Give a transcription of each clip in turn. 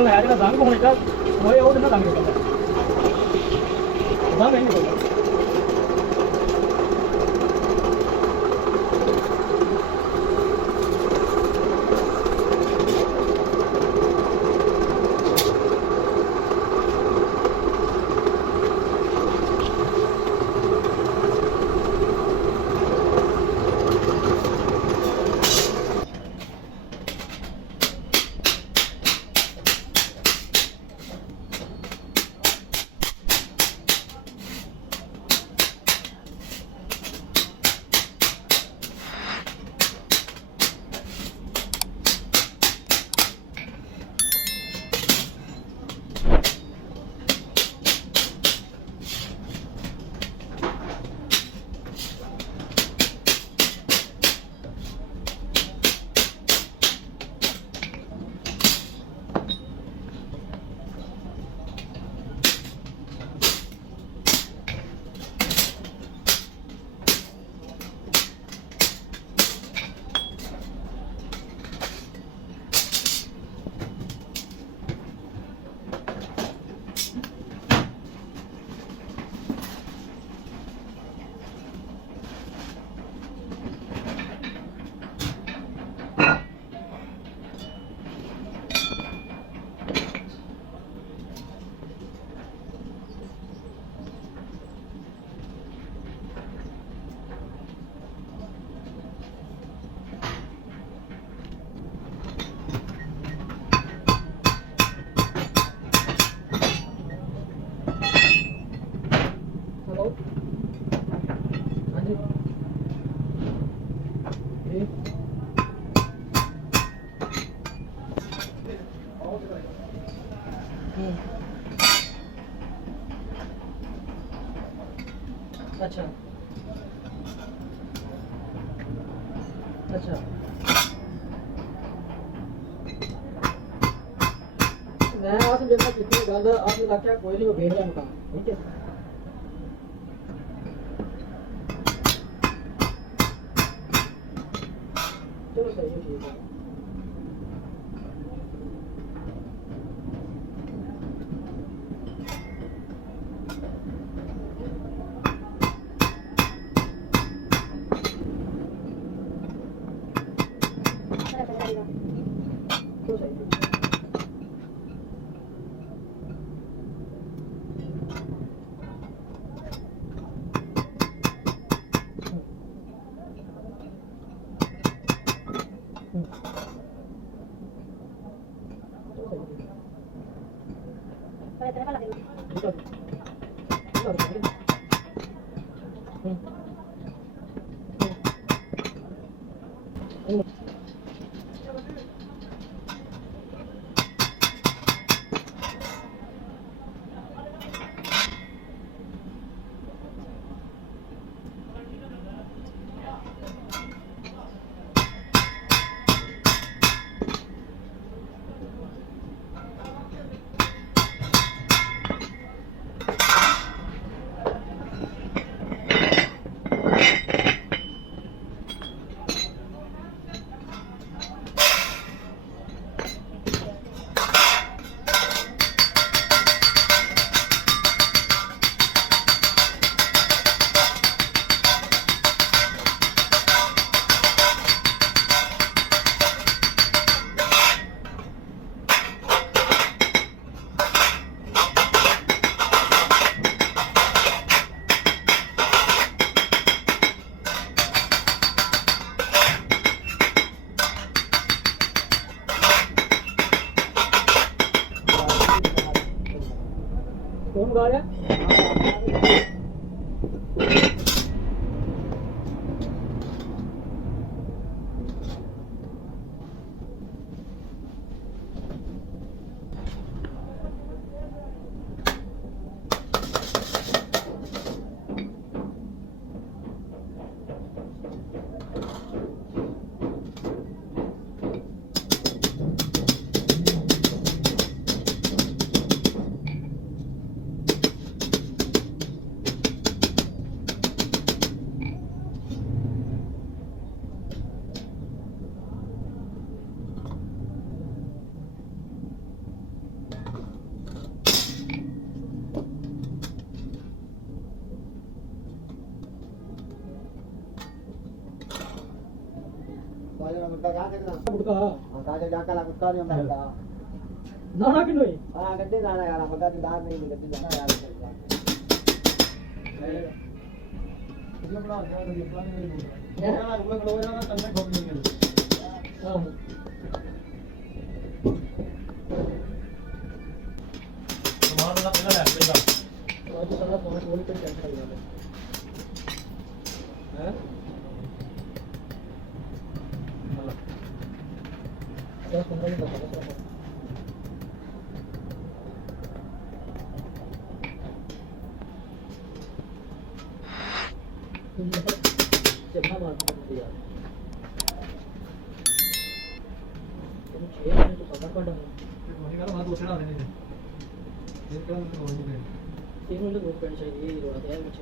ਨਿਕਲਣਾ ਹੈ, ਜਿਹੜਾ ਰੰਗ ਹੋਣੇ ਦਾ ਹੋਏ ਉਹਦੇ ਨਾਲ ਰੰਗ ਨਿਕਲਦਾ ਰੰਗ ਨਹੀਂ ਨਿਕਲਦਾ। अच्छा अच्छा मैं आज मेरे साथ कितनी गल आपने आख्या कोई नहीं, वो भेज रहा मकान ठीक है। चलो सही है, ठीक है। कौन गा रहा है? ਗੁਟਕਾ ਕਾ ਕਰਨਾ ਗੁਟਕਾ ਕਾਜਾ ਜਾ ਕੇ ਲਾ ਗੁਟਕਾ ਨਹੀਂ ਹੁੰਦਾ ਨਾਣਾ ਕਿੰਨੋ ਹੈ ਹਾਂ ਗੱਡੇ ਜਾਣਾ ਯਾਰ ਬੱਗਾ ਦੀ ਦਾਰ ਨਹੀਂ ਗੱਡੀ ਜਾਣਾ ਯਾਰ ਇਹ ਬਣਾ ਦਿਆ ਗੱਡੀ ਪਲਾਨ ਨਹੀਂ ਹੋਈ ਯਾਰ ਉਹ ਖੜੋ ਇਹਨਾਂ ਦਾ ਤੰਨੇ ਠੋਕ ਨਹੀਂ ਮਿਲ ਹਾਂ ਸਮਾਨ ਦਾ ਪਹਿਲਾਂ ਲੈ ਪੈਂਦਾ ਅੱਜ ਸਾਡਾ ਫੋਨ ਕੋਲ ਤੇ ਚੱਲ ਰਿਹਾ ਹੈ ਇਹ ਸੁਣਨ ਨੂੰ ਬਤਾ ਚੱਲਣਾ ਮਾਰਦਾ ਹੈ ਯਾਰ ਇਹ 6 ਮਿੰਟ ਤੋਂ ਸਦਾ ਕੱਢਣਾ ਉਹਨੇ ਕਹਿੰਦਾ ਮੈਂ ਦੋ ਚੜਾ ਦੇਣੇ ਨੇ ਇਹ ਕਹਿੰਦਾ ਮੈਨੂੰ ਹੋਰ ਨਹੀਂ ਦੇਣੇ ਇਹ ਮੈਨੂੰ ਰੋਕ ਪੈਣੀ ਚਾਹੀਦੀ ਹੈ ਰੋੜਾ ਤੇ ਵਿੱਚ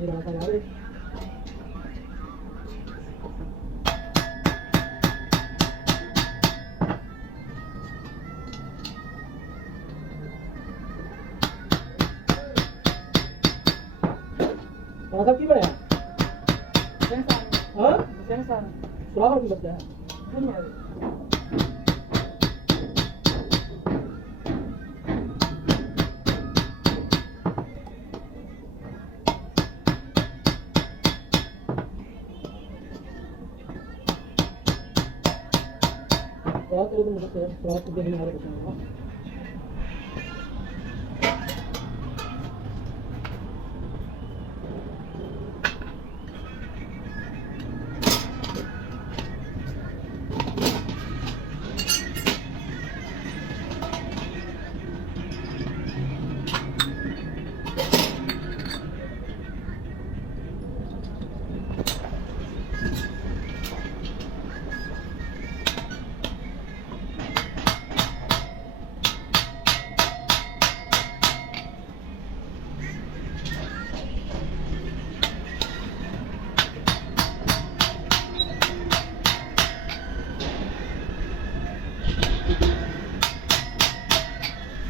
ਇਹ ਰਾਤ ਆ ਰਿਹਾ राधा की बड़ा हाँ सुराग की बच्चा है सुराग तो मतलब सुराग को देखने वाले बच्चा है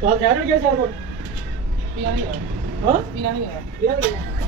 तो आज जा रहे हो क्या सर को पीना नहीं है हाँ पीना नहीं है क्या करें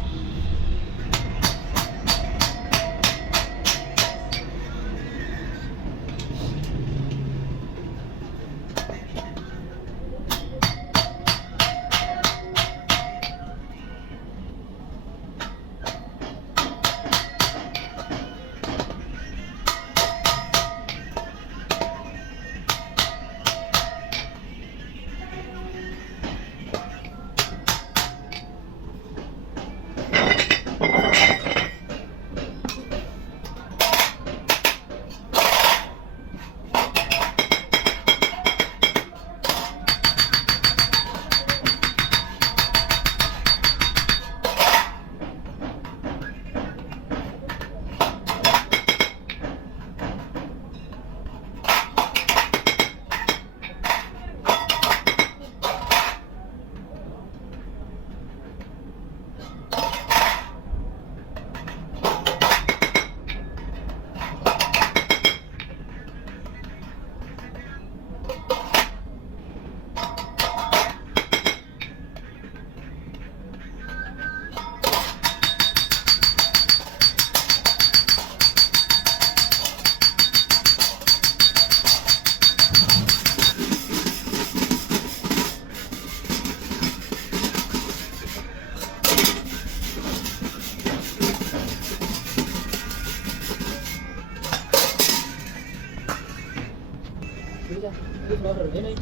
ਠੀਕ ਹੈ ਇਹ ਸਲਾਹ ਰਹੇ ਨਹੀਂ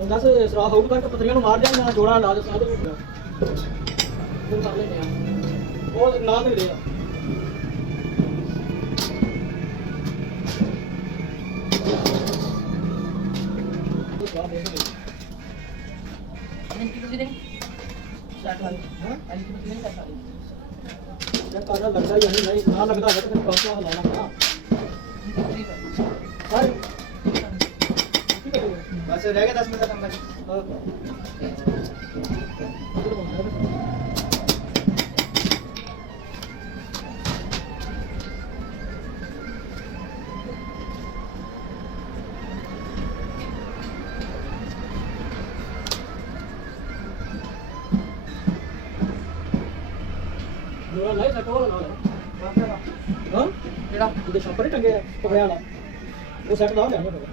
ਉਹ ਦੱਸ ਸਰਾਹ ਹੋਊਗਾ ਕਰਕੇ ਪਤਰੀਆਂ ਨੂੰ ਮਾਰ ਜਾਂ ਜੋੜਾ ਲਾ ਦੇ ਸਾਹ ਦੇ ਵਿੱਚ ਉਹ ਕਰ ਲੈਂਦੇ ਆ ਉਹ ਨਾ ਤੇ ਲਿਆ इनकी कितनी देंगे 60 वाली हाँ इनकी कितनी देंगे 60 वाली जब तारा लगता ही नहीं ना लगता है तो फिर कौन सा लाना पड़ा इनकी कितनी पर सारे बस रह गया 10 मिनट का काम जोड़ा नहीं सकता वाला ना हाँ जेड़ा ये छापर ही टंगे पकड़े वाला वो सेट ला लेना पड़ेगा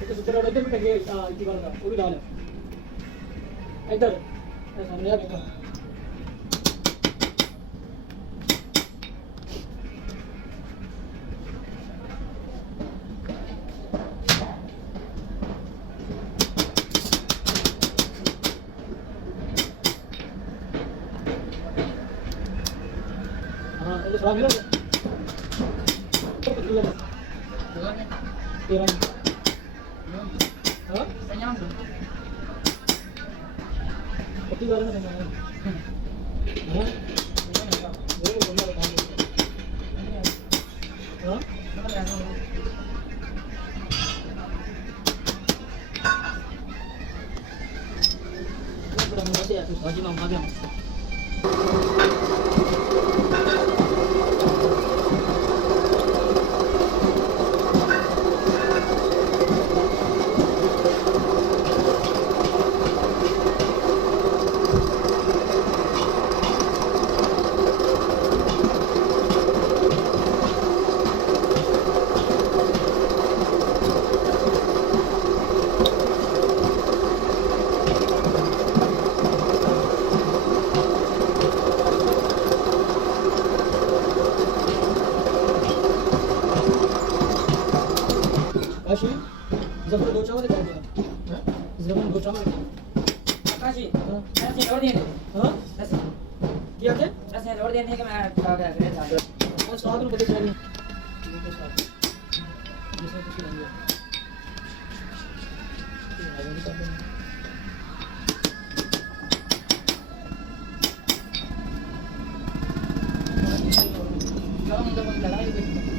ये तो दूसरा इधर भी टंगे इसी वाला वो भी ला ले इधर सामने आ देखो हाँ ये सलाह मिला दो में तेरा हाँ संयाम दो कितनी बार में हाँ ये बंदा काम हाँ ये बड़ा मुझे यार तू साजी मामा गया अशी जबर दो चावल दे दिया हां जबर दो चावल आकाशी हां ऐसे छोड़ दिए हां ऐसे क्या क्या ऐसे छोड़ दिए कि मैं खा गया फिर था और स्वाद में पता चली जैसे कुछ नहीं है kalau mudah-mudahan lagi